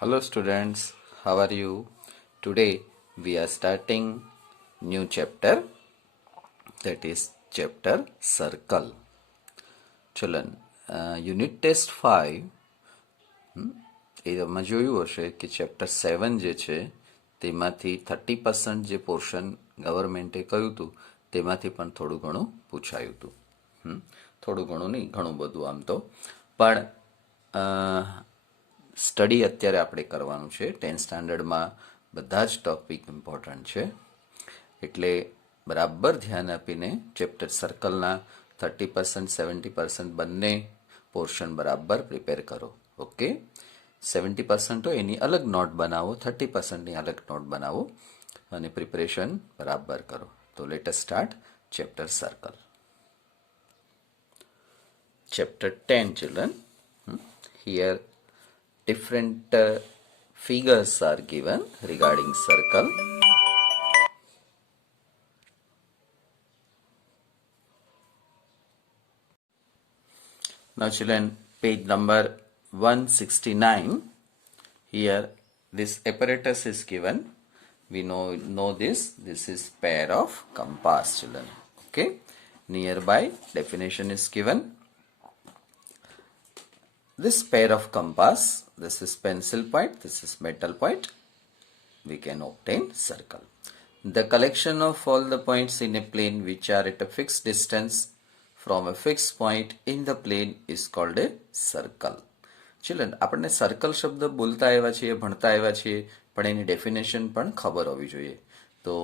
Hello students, how are you? Today we are starting new chapter, that is chapter circle. ચલન unit test 5 એ તમે જોયું હશે કે ચેપ્ટર 7 જે છે તેમાંથી 30% જે પોર્શન ગવર્મેન્ટે કહ્યું હતું તેમાંથી પણ થોડું ઘણું પૂછાયું હતું. થોડું ઘણું નહીં, ઘણું બધું આમ તો, પણ સ્ટડી અત્યારે આપણે કરવાનું છે. 10th સ્ટાન્ડર્ડમાં બધા જ ટોપિક ઇમ્પોર્ટન્ટ છે, એટલે બરાબર ધ્યાન આપીને ચેપ્ટર સર્કલના 30% 70% બંને પોર્શન બરાબર પ્રિપેર કરો. ઓકે, 70% તો એની અલગ નોટ બનાવો, 30%ની અલગ નોટ બનાવો અને પ્રિપરેશન બરાબર કરો. તો let us start chapter circle. Chapter 10, children. Here different figures are given regarding circle. Now children, page number 169. Here this apparatus is given. We know this is pair of compass, children. Okay, nearby definition is given. This pair of compass, this is pencil point, this is metal point, we can obtain circle. The collection of all the points in a plane which are at a fixed distance from a fixed point in the plane is called a circle. Children, આપણને સર્કલ શબ્દ બોલતા આવ્યા છીએ, ભણતા આવ્યા છીએ, પણ એની ડેફિનેશન પણ ખબર હોવી જોઈએ. તો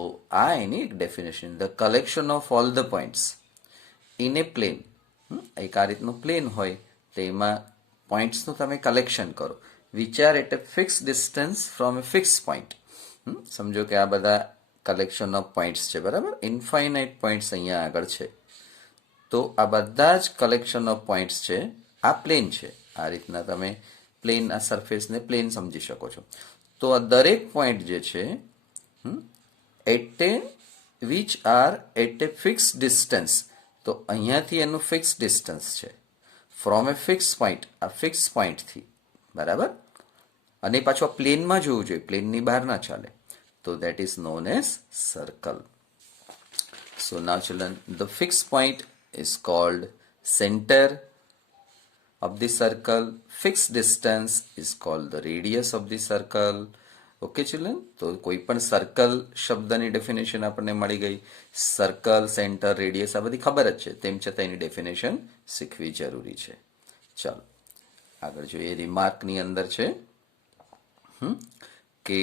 આ એની એક definition, the collection of all the points in એ પ્લેન. એક આ રીતનું પ્લેન હોય તેમાં પોઈન્ટ્સનું તમે કલેક્શન કરો, which are at a fix distance from a fix point. સમજો કે આ બધા કલેક્શન ઓફ પોઈન્ટ્સ છે, બરાબર, ઇન્ફાઇનાઇટ પોઈન્ટ્સ અહીંયા આગળ છે. તો આ બધા જ કલેક્શન ઓફ પોઈન્ટ્સ છે, આ પ્લેન છે. આ રીતના તમે પ્લેન, આ સરફેસને પ્લેન સમજી શકો છો. તો આ દરેક પોઈન્ટ જે છે at a which are at a fix distance, તો અહીંયાથી એનું ફિક્સ ડિસ્ટન્સ છે ફ્રોમ એ ફિક્સ પોઈન્ટ, આ ફિક્સ પોઈન્ટથી, બરાબર. અને પાછું આ પ્લેનમાં જોવું જોઈએ, પ્લેનની બહાર ના ચાલે. તો that is known as circle. So now children, the fix point is called center of the circle. Fixed distance is called the radius of the circle. Okay children, તો કોઈ પણ સર્કલ શબ્દની ડેફિનેશન આપણને મળી ગઈ. સર્કલ, સેન્ટર, રેડિયસ આ બધી ખબર જ છે, તેમ છતાં એની ડેફિનેશન શીખવી જરૂરી છે. ચાલો આગળ જોઈએ. રિમાર્કની અંદર છે કે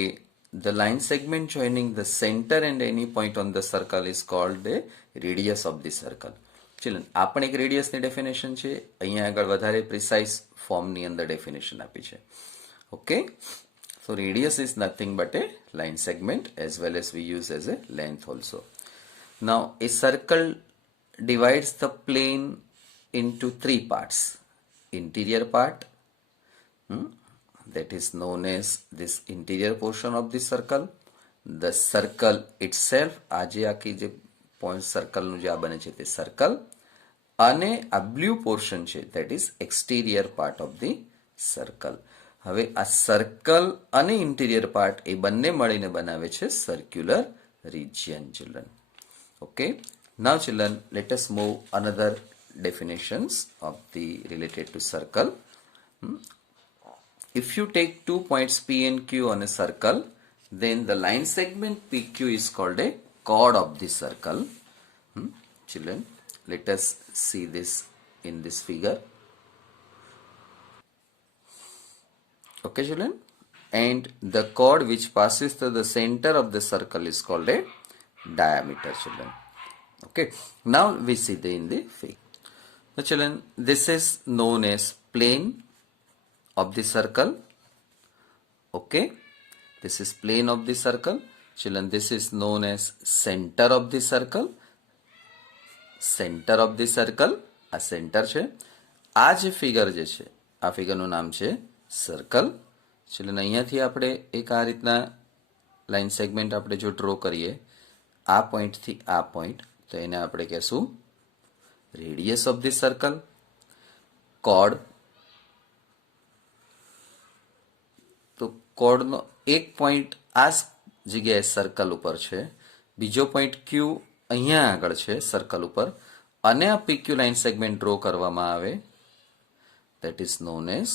the line segment joining the center and any point on the circle is called a radius of the circle. Children, આ પણ એક રેડિયસની ડેફિનેશન છે. અહીંયા આગળ વધારે પ્રિસાઇઝ ફોર્મની અંદર ડેફિનેશન આપી છે. ઓકે, સો radius is nothing but A line segment as well as V use as a length also. Now A circle divides the plane into three parts. Interior part, that is known as this interior portion of the circle. The circle itself, આ જે આખી જે પોઈન્ટ સર્કલનું જે આ બને છે તે સર્કલ, અને આ બ્લુ પોર્શન છે that is exterior part of the circle. હવે આ સર્કલ અને ઇન્ટિરિયર પાર્ટ એ બંને મળીને બનાવે છે circular region, children. Okay, now children, let us move another definitions of the related to circle. If you take 2 points P and Q on a circle, then the line segment PQ is called a chord of the circle. Children, let us see this in this figure. Okay children, and the chord which passes through the center of the circle is called a diameter, children. Okay, now we see in the figure. So children, this is known as plane of the circle. Okay, this is plane of the circle. Children, this is known as center of the circle. Center of the circle, આ સેન્ટર છે. આ જે ફિગર જે છે, આ ફિગરનું નામ છે સર્કલ. ચિલ્ડ્રન, અહીંયાથી આપણે એક આ રીતના લાઇન સેગમેન્ટ આપણે જો ડ્રો કરીએ, આ પોઈન્ટથી આ પોઈન્ટ, તો એને આપણે કહેશું radius of the circle. Chord તો કોડનો એક પોઈન્ટ આ જગ્યાએ સર્કલ ઉપર છે, બીજો પોઈન્ટ ક્યુ અહીંયા આગળ છે સર્કલ ઉપર, અને આ PQ લાઇન સેગમેન્ટ ડ્રો કરવામાં આવે, that is known as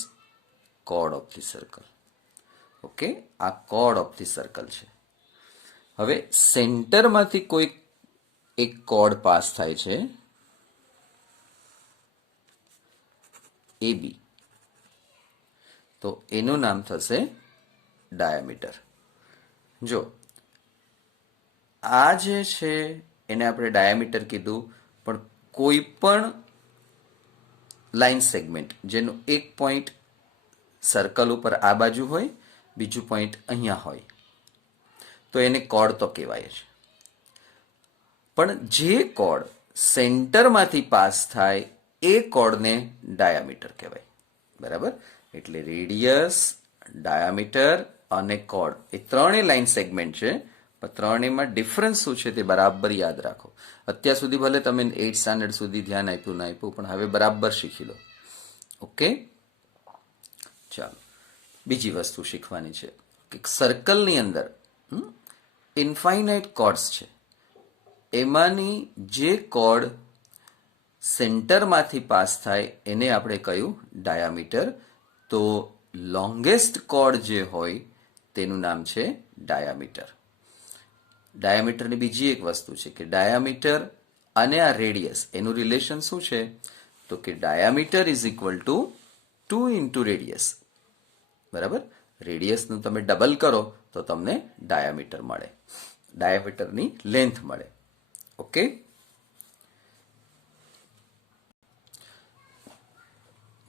chord of the circle. Okay, આ chord of the circle છે. હવે સેન્ટરમાંથી કોઈ એક કોર્ડ પાસ થાય છે AB, તો એનું નામ થશે ડાયામીટર. જો આ જે છે એને આપણે ડાયામીટર કીધું, પણ કોઈ પણ લાઇન સેગમેન્ટ જેનું એક પોઈન્ટ સર્કલ ઉપર આ બાજુ હોય, બીજું પોઈન્ટ અહીંયા હોય, તો એને કોર્ડ તો કહેવાય છે. પણ જે કોર્ડ સેન્ટરમાંથી પાસ થાય એ કોર્ડને ડાયામીટર કહેવાય. બરાબર? એટલે રેડિયસ, ડાયામીટર અને કોર્ડ એ ત્રણેય લાઇન સેગમેન્ટ છે, પણ ત્રણેયમાં ડિફરન્સ શું છે તે બરાબર યાદ રાખો. અત્યાર સુધી ભલે તમે 8th સ્ટાન્ડર્ડ સુધી ધ્યાન આપ્યું ના આપ્યું, પણ હવે બરાબર શીખી લો. ઓકે, ચાલો બીજી વસ્તુ શીખવાની છે કે સર્કલની અંદર ઇન્ફાઇનાઇટ કોર્ડ્સ છે, એમાંની જે કોર્ડ સેન્ટરમાંથી પાસ થાય એને આપણે કહ્યું ડાયામીટર. તો લોંગેસ્ટ કોર્ડ જે હોય તેનું નામ છે ડાયામીટર. ડાયામીટરની બીજી એક વસ્તુ છે કે ડાયામીટર અને આ રેડિયસ એનું રિલેશન શું છે, તો કે diameter is equal to 2 into radius. બરાબર? રેડિયસનું તમે ડબલ કરો તો તમને ડાયામીટર મળે, ડાયામીટરની લેન્થ મળે. Okay,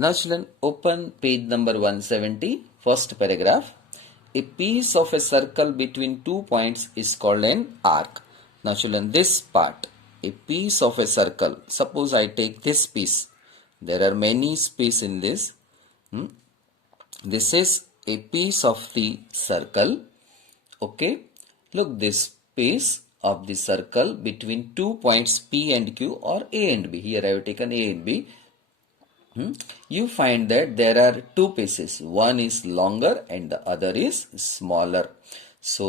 now children open page number 170, first paragraph. A piece of a circle between 2 points is called an arc. Now children, this part, a piece of a circle, suppose I take this piece, there are many space in this. This is a piece of the circle. Okay, look, this piece of the circle between 2 points P and Q or A and B. Here I have taken A and B. You find that there are two pieces. One is longer and the other is smaller. So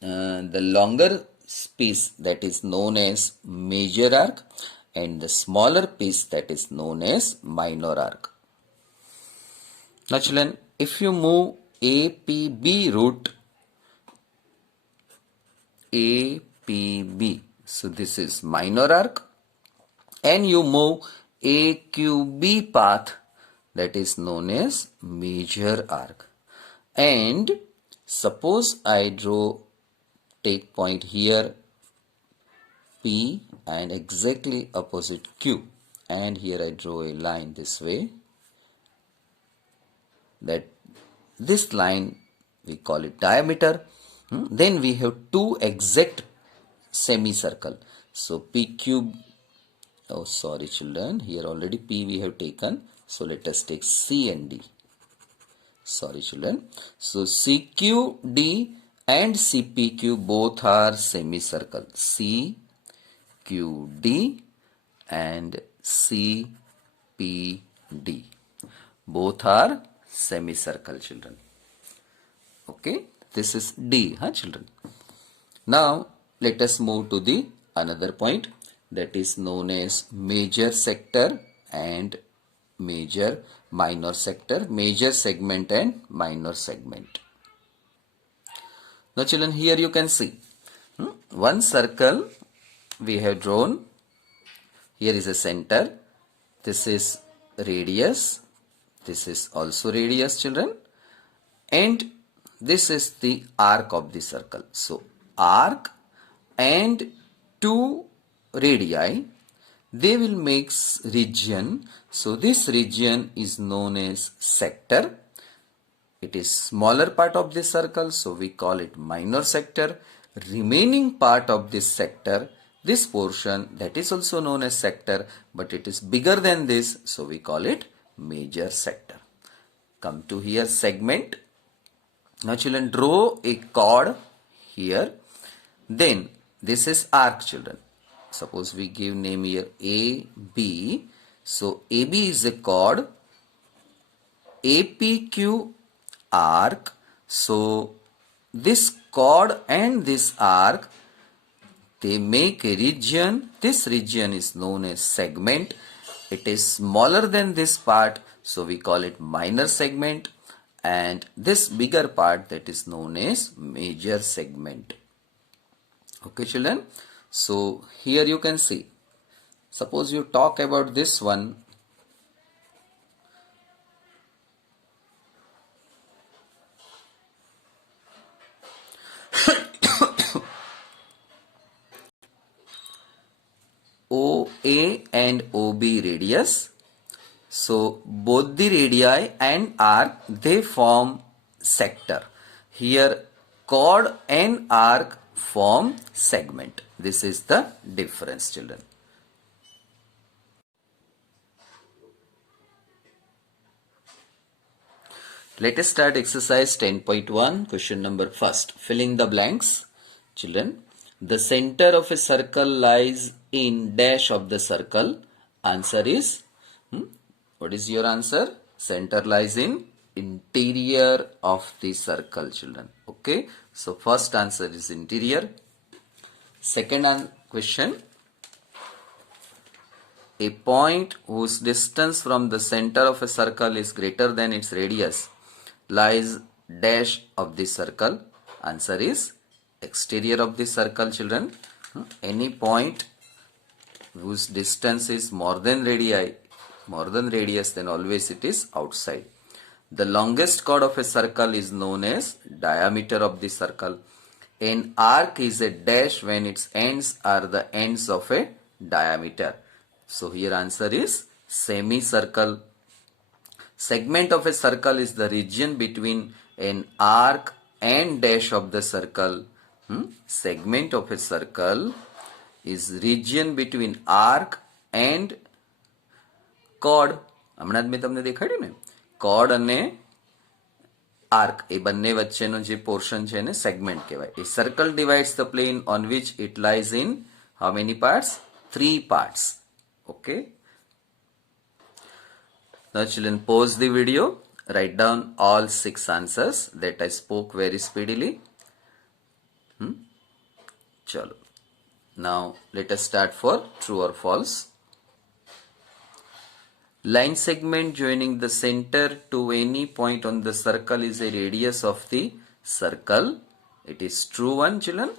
the longer piece, that is known as major arc, and the smaller piece, that is known as minor arc. Now children, if you move APB route, APB, so this is minor arc, and you move AQB path, that is known as major arc. And suppose I take point here P and exactly opposite Q, and here I draw a line this way, that this line we call it diameter. Then we have two exact semicircle. So PQ, oh sorry children, here already P we have taken, so let us take C and D. Sorry children. So CQD and CPQ both are semicircle. CQD and CPD both are semicircle, children. Okay, this is D, children. Now let us move to the another point, that is known as major sector and minor sector, major segment and minor segment. Now children, here you can see one circle we have drawn. Here is a center, this is radius, this is also radius, children, and this is the arc of the circle. So arc and two radii, they will make region. So this region is known as sector. It is smaller part of the circle, so we call it minor sector. Remaining part of this sector, this portion, that is also known as sector, but it is bigger than this, so we call it major sector. Come to here segment. Now children, draw a chord here. Then this is arc, children. Suppose we give name here AB. So AB is a chord. APQ arc So this chord and this arc, they make a region. This region is known as segment. It is smaller than this part, so we call it minor segment, and this bigger part, that is known as major segment. Okay children, so here you can see, suppose you talk about this one. OA and OB radius. So both the radii and arc, they form sector. Here chord and arc form segment. This is the difference children. Let us start exercise 10.1, question number first. Filling the blanks. Children, the center of a circle lies in dash of the circle. Answer is, what is your answer? Center lies in interior of the circle children. Okay, so first answer is interior. Second question, a point whose distance from the center of a circle is greater than its radius lies dash of the circle. Answer is exterior of the circle children. Any point whose distance is more than radius, then always it is outside. The longest chord of a circle is known as diameter of the circle. An arc is a dash when its ends are the ends of a diameter. So here answer is semicircle. Segment of a circle is the region between an arc and dash of the circle. Segment of a circle is region between arc and chord. હમણાં જ મેં તમને દેખાડ્યું ને, chord અને arc, એ બંને વચ્ચેનો જે પોર્શન છે એને સેગમેન્ટ કહેવાય. A circle divides the plane on which it lies in how many parts? 3 parts. Okay. Now children, pause the video, write down all 6 answers that I spoke very speedily. Chalo. Now let us start for true or false. Line segment joining the center to any point on the circle is a radius of the circle. It is true one children.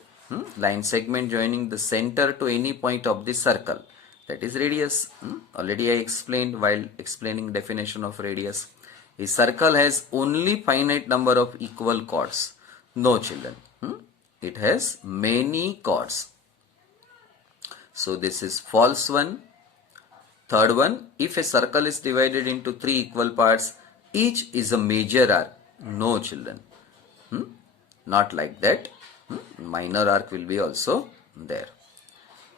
Line segment joining the center to any point of the circle, that is radius. Already I explained while explaining definition of radius. A circle has only finite number of equal chords. No children. It has many chords. So this is false one. Third one, if a circle is divided into 3 equal parts, each is a major arc. No children. Not like that. Minor arc will be also there.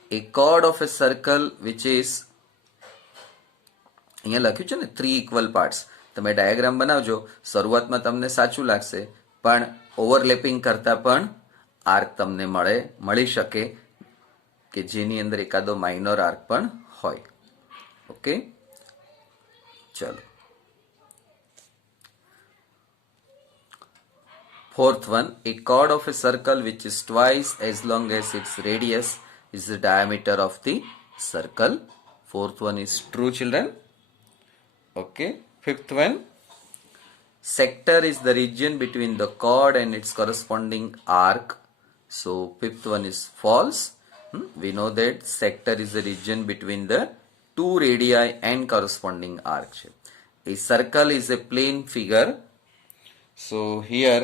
A chord of a circle which is, અહીંયા લખ્યું છે ને 3 equal parts. તમે ડાયાગ્રામ બનાવજો, શરૂઆતમાં તમને સાચું લાગશે, પણ ઓવરલેપિંગ કરતા પણ આર્ક તમને મળી શકે કે જેની અંદર એકાદો માઇનર આર્ક પણ હોય. ઓકે, ચલો. Fourth one, a chord of a circle which is twice as long as its radius is the diameter of the circle. Fourth one is true children. Okay. Fifth one, sector is the region between the chord and its corresponding arc. So fifth one is false. We know that sector is the region between the 2 radii and corresponding arc. A circle is a plane figure. So here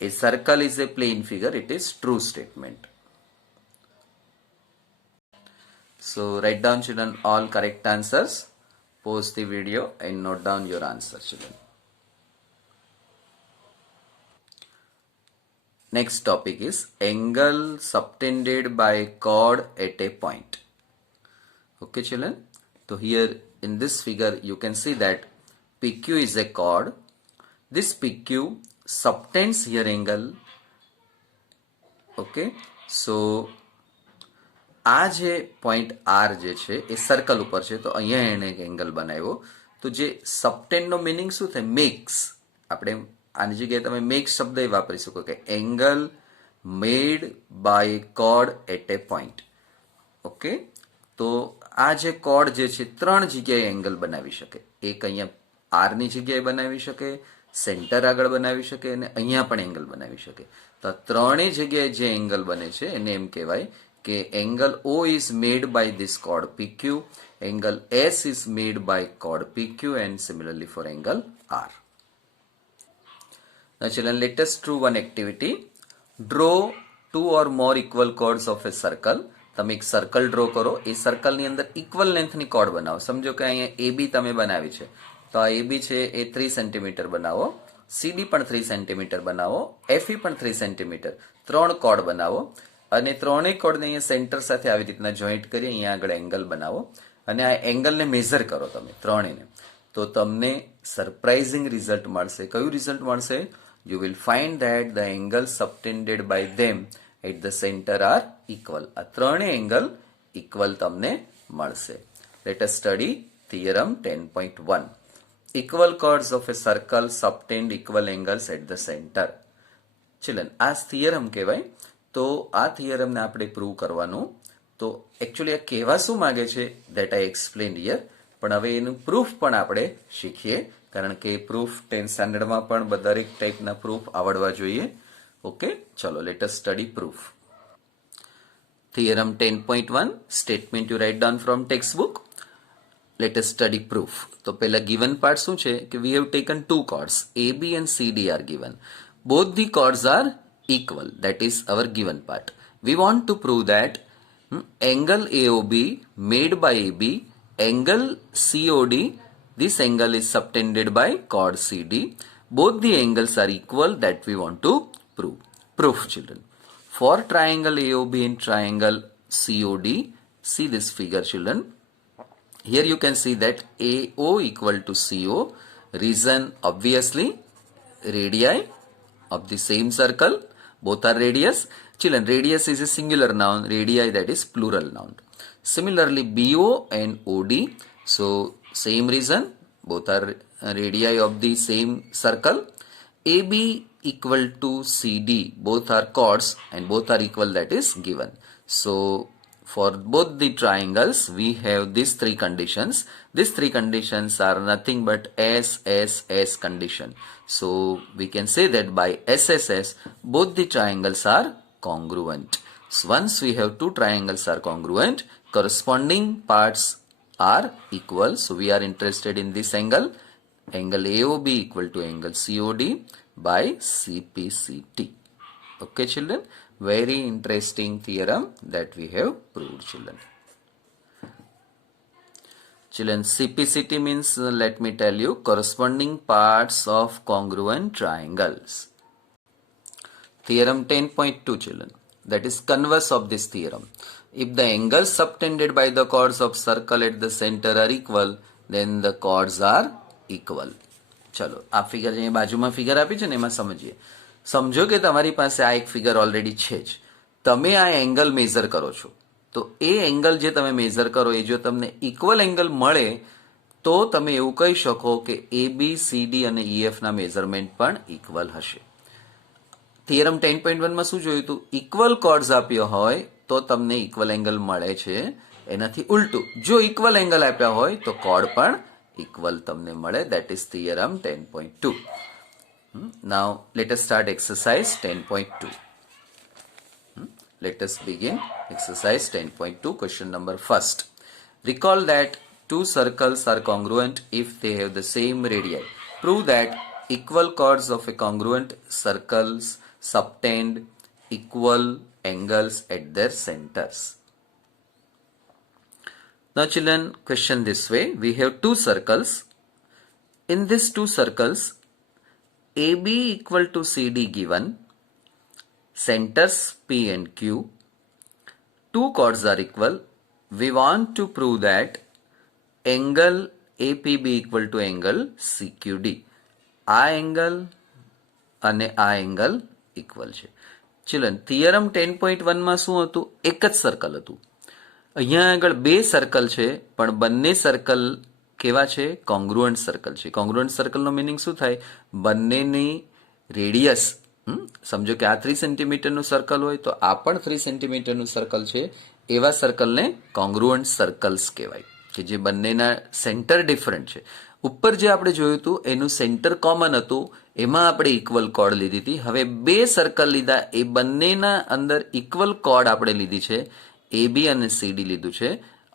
a circle is a plane figure. It is true statement. So write down children all correct answers. Pause the video and note down your answer children. Next topic is angle subtended by chord at a point. Okay children. So here in this figure you can see that PQ is a chord. This PQ subtends here angle. Okay. So આ જે point R જે છે એ સર્કલ ઉપર છે, તો અહીંયા એને એક એંગલ બનાવ્યો. તો જે સબટેન્ડનો મિનિંગ શું થાય? મેક્સ. આપણે આની જગ્યાએ તમે મેક શબ્દ વાપરી શકો કે angle made by chord at a point. Okay, તો આ જે કોર્ડ જે છે 3 જગ્યાએ એંગલ બનાવી શકે. એક અહીંયા આરની જગ્યાએ બનાવી શકે, સેન્ટર આગળ બનાવી શકે અને અહીંયા પણ એંગલ બનાવી શકે. તો આ ત્રણેય જગ્યાએ જે એંગલ બને છે એને એમ કહેવાય કે angle O is made by this chord PQ, angle S is made by chord PQ and similarly for angle R. Now children, let us do one activity. Draw 2 or more equal chords of a circle. તમે એક circle draw કરો, એ સર્કલની અંદર ઇક્વલ લેન્થની કોર્ડ બનાવો. સમજો કે અહીંયા AB તમે બનાવી છે, તો આ AB છે એ 3 સેન્ટીમીટર બનાવો, CD પણ 3 સેન્ટીમીટર બનાવો, FE પણ 3 સેન્ટીમીટર, 3 કોર્ડ બનાવો અને ત્રણેય કોર્ડને અહીંયા સેન્ટર સાથે આવી રીતના જોઈન્ટ કરી અહીંયા આગળ એંગલ બનાવો અને આ એંગલને મેઝર કરો તમે ત્રણેયને, તો તમને સરપ્રાઇઝિંગ રિઝલ્ટ મળશે. કયું રિઝલ્ટ મળશે? You will find that the angles subtended by them at the center are equal. આ ત્રણેય એંગલ ઇક્વલ તમને મળશે. Let us study theorem 10.1. Equal chords of a circle subtend equal angles at the center. Children, આ થિયરમ કહેવાય. તો આ થિયરમને આપણે પ્રૂવ કરવાનું. તો એકચ્યુઅલી આ કહેવા શું માગે છે ધેટ આઈ એક્સપ્લેન હિયર, પણ હવે એનું પ્રૂફ પણ આપણે શીખીએ, કારણ કે પ્રૂફ 10th સ્ટાન્ડર્ડમાં પણ દરેક ટાઈપના પ્રૂફ આવડવા જોઈએ. ઓકે, ચલો let us study proof. Theorem 10.1 statement you write down from text book. Let us study proof. તો પહેલા ગિવન પાર્ટ શું છે કે we have taken 2 chords AB and CD are given. Both the chords are equal. That is our given part. We want to prove that angle AOB made by AB, angle COD, this angle is subtended by chord CD. Both the angles are equal. That we want to prove. Proof, children. For triangle AOB and triangle COD, see this figure, children. Here you can see that AO equal to CO. Reason obviously radii of the same circle. Both are radius. Children, radius is a singular noun. Radii, that is plural noun. Similarly, BO and OD. So same reason. Both are radii of the same circle. AB equal to CD. Both are chords and both are equal. That is given. So for both the triangles, we have these 3 conditions. These 3 conditions are nothing but S condition. So we can say that by SSS, both the triangles are congruent. So once we have 2 triangles are congruent, corresponding parts are equal. So we are interested in this angle. Angle AOB equal to angle COD by CPCT. Okay, children. Very interesting theorem that we have proved, children. Children, CPCT means, let me tell you, corresponding parts of congruent triangles. Theorem 10.2, children. That is converse of this theorem. If the angles subtended by the chords of circle at the center are equal, then the chords are equal. ચલો, આ ફિગર જે બાજુમાં ફિગર આપી છે ને એમાં સમજીએ. સમજો કે તમારી પાસે આ એક ફિગર ઓલરેડી છે જ, તમે આ એંગલ મેઝર કરો છો, તો એ એંગલ જે તમે મેઝર કરો એ જો તમને ઇક્વલ એંગલ મળે તો તમે એવું કહી શકો કે ABCD અને EF ના મેઝરમેન્ટ પણ ઇક્વલ હશે. થિયરમ 10.1 માં શું જોયું હતું? ઇક્વલ કોર્ડ્સ આપ્યો હોય તો તમને ઇક્વલ એંગલ મળે છે, એનાથી ઉલટું જો ઇક્વલ એંગલ આપ્યા હોય તો કોર્ડ પણ ઇક્વલ તમને મળે. That is theorem 10.2. Now let us start exercise 10.2. Let us begin exercise 10.2. Question number 1. Recall that 2 circles are congruent if they have the same radii. Prove that equal chords of a congruent circles subtend equal angles at their centers. Now children, question this way. We have 2 circles. In these 2 circles, AB equal to CD given, centers P and Q, 2 chords are equal. We want to prove that angle APB equal to angle CQD. આ એંગલ અને આ angle equal છે. Children, theorem 10.1 માં શું હતું? એક જ સર્કલ હતું. અહીંયા આગળ બે સર્કલ છે પણ બંને સર્કલ કેવા છે? કોંગ્રુઅન્ટ સર્કલ છે. કોંગ્રુઅન્ટ સર્કલનો મિનિંગ શું થાય? બંનેની રેડિયસ, સમજો કે આ 3 સેન્ટીમીટરનું સર્કલ હોય તો આ પણ 3 સેન્ટીમીટરનું સર્કલ છે. એવા સર્કલને કોંગ્રુઅન્ટ સર્કલ્સ કહેવાય કે જે બંનેના સેન્ટર ડિફરન્ટ છે. ઉપર જે આપણે જોયું હતું એનું સેન્ટર કોમન હતું, એમાં આપણે ઇક્વલ કોર્ડ લીધી હતી. હવે બે સર્કલ લીધા, એ બંનેના અંદર ઇક્વલ કોર્ડ આપણે લીધી છે. AB અને CD લીધું છે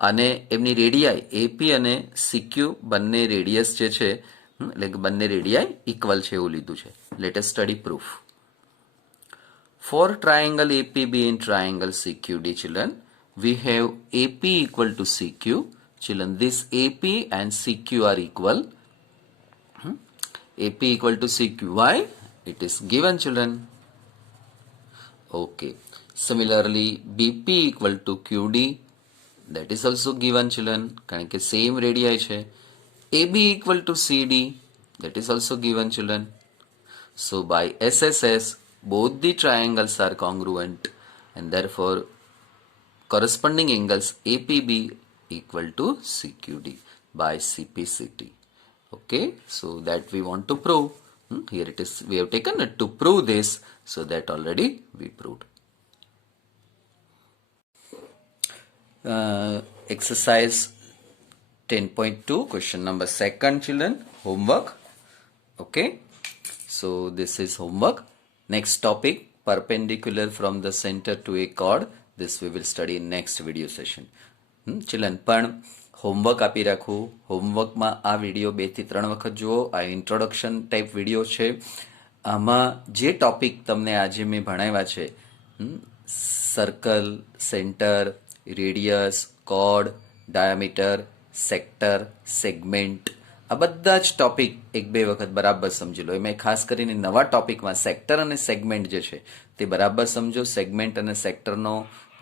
અને એમની રેડિયાઈ AP અને CQ બંને રેડિયસ જે છે એટલે કે બંને રેડિયાઈ ઇક્વલ છે એવું લીધું છે. Let us study proof. For triangle APB and triangle CQD, children, we have AP equal to CQ. Children, this AP and CQ are equal. AP equal to CQ. Why? It is given, children. Okay. Similarly, BP equal to QD. That is also given, children. કારણ કે same radii છે. AB equal to CD. That is also given, children. So by SSS, both the triangles are congruent and therefore corresponding angles APB equal to CQD by CPCT. Okay, so that we want to prove. Here it is, we have taken it to prove this, so that already we proved. Exercise 10.2, question number 2, children, homework. Okay, so this is homework. Next topic, perpendicular from the center to a chord. This we will study in next video session. children, પણ હોમવર્ક આપી રાખું. હોમવર્કમાં આ વિડીયો 2 થી 3 વખત જુઓ. આ introduction type video છે. આમાં જે ટોપિક તમને આજે મેં ભણાવ્યા છે, circle, centre, radius, chord, diameter, sector, segment, આ બધા જ ટોપિક 1-2 વખત બરાબર સમજી લો. એમાં ખાસ કરીને નવા ટોપિકમાં સેક્ટર અને સેગમેન્ટ જે છે તે બરાબર સમજો. સેગમેન્ટ અને સેક્ટરનો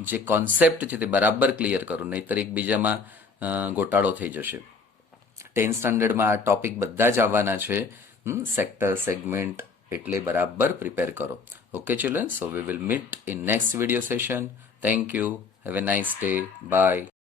જે કોન્સેપ્ટ છે તે બરાબર ક્લિયર કરો, નહીતર એકબીજામાં ગોટાળો થઈ જશે. 10th સ્ટાન્ડર્ડમાં આ ટોપિક બધા જ આવવાના છે. સેક્ટર, સેગમેન્ટ, એટલે બરાબર પ્રિપેર કરો. Okay children, so we will meet in next video session. Thank you. Have a nice day. By.